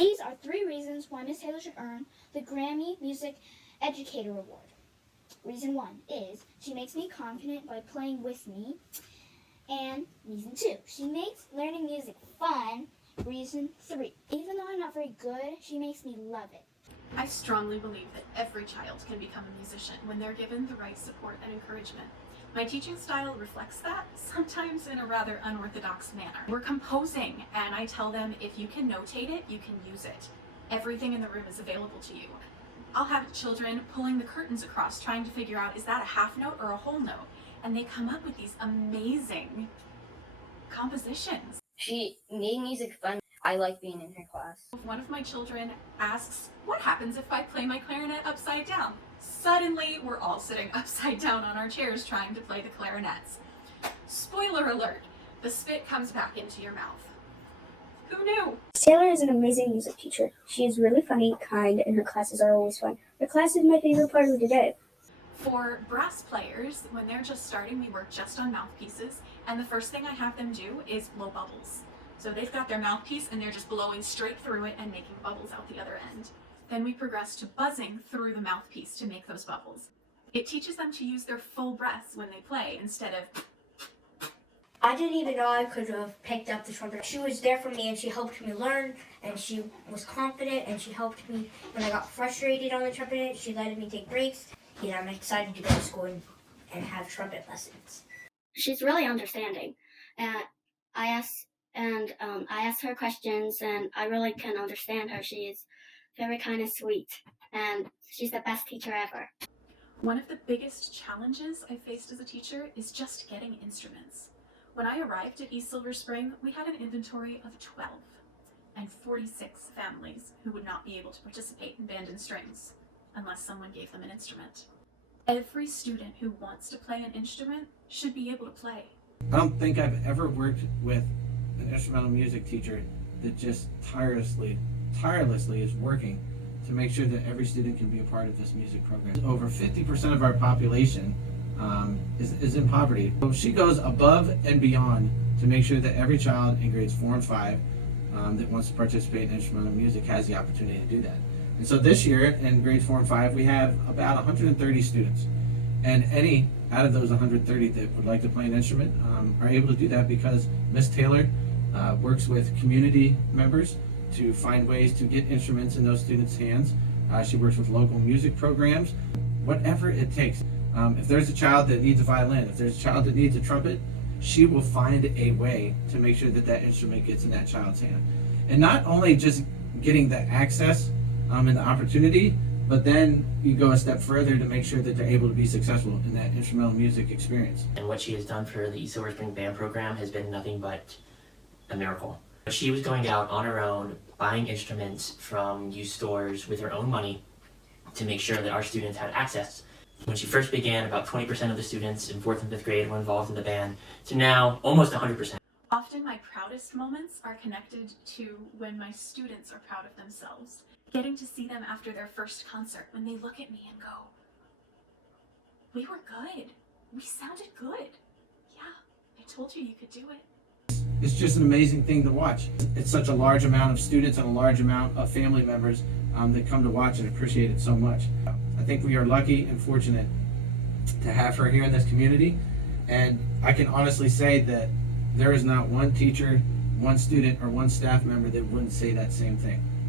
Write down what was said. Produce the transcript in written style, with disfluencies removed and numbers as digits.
These are 3 reasons why Miss Taylor should earn the Grammy Music Educator Award. Reason 1 is she makes me confident by playing with me. And reason 2, she makes learning music fun. Reason 3, even though I'm not very good, she makes me love it. I strongly believe that every child can become a musician when they're given the right support and encouragement. My teaching style reflects that, sometimes in a rather unorthodox manner. We're composing, and I tell them if you can notate it, you can use it. Everything in the room is available to you. I'll have children pulling the curtains across, trying to figure out, is that a half note or a whole note? And they come up with these amazing compositions. She made music fun. I like being in her class. One of my children asks, what happens if I play my clarinet upside down? Suddenly, we're all sitting upside down on our chairs trying to play the clarinets. Spoiler alert, the spit comes back into your mouth. Who knew? Taylor is an amazing music teacher. She is really funny, kind, and her classes are always fun. Her class is my favorite part of the day. For brass players, when they're just starting, we work just on mouthpieces, and the first thing I have them do is blow bubbles. So they've got their mouthpiece and they're just blowing straight through it and making bubbles out the other end. Then we progress to buzzing through the mouthpiece to make those bubbles. It teaches them to use their full breaths when they play instead of... I didn't even know I could have picked up the trumpet. She was there for me and she helped me learn, and she was confident, and she helped me when I got frustrated on the trumpet. She let me take breaks. Yeah, I'm excited to go to school and have trumpet lessons. She's really understanding, and I asked her questions, and I really can understand her. She is very kind and sweet, and she's the best teacher ever. One of the biggest challenges I faced as a teacher is just getting instruments. When I arrived at East Silver Spring, we had an inventory of 12 and 46 families who would not be able to participate in band and strings unless someone gave them an instrument. Every student who wants to play an instrument should be able to play. I don't think I've ever worked with an instrumental music teacher that just tirelessly is working to make sure that every student can be a part of this music program. Over 50% of our population is in poverty. So she goes above and beyond to make sure that every child in grades 4 and 5 that wants to participate in instrumental music has the opportunity to do that. And so this year in grades 4 and 5 we have about 130 students, and any out of those 130 that would like to play an instrument are able to do that because Miss Taylor works with community members to find ways to get instruments in those students' hands. She works with local music programs, whatever it takes. If there's a child that needs a violin, if there's a child that needs a trumpet, she will find a way to make sure that that instrument gets in that child's hand. And not only just getting the access and the opportunity, but then you go a step further to make sure that they're able to be successful in that instrumental music experience. And what she has done for the East Silver Spring Band program has been nothing but a miracle. She was going out on her own, buying instruments from used stores with her own money to make sure that our students had access. When she first began, about 20% of the students in 4th and 5th grade were involved in the band, to now almost 100%. Often my proudest moments are connected to when my students are proud of themselves. Getting to see them after their first concert, when they look at me and go, we were good. We sounded good. Yeah, I told you you could do it. It's just an amazing thing to watch. It's such a large amount of students and a large amount of family members that come to watch and appreciate it so much. I think we are lucky and fortunate to have her here in this community, and I can honestly say that there is not one teacher, one student, or one staff member that wouldn't say that same thing.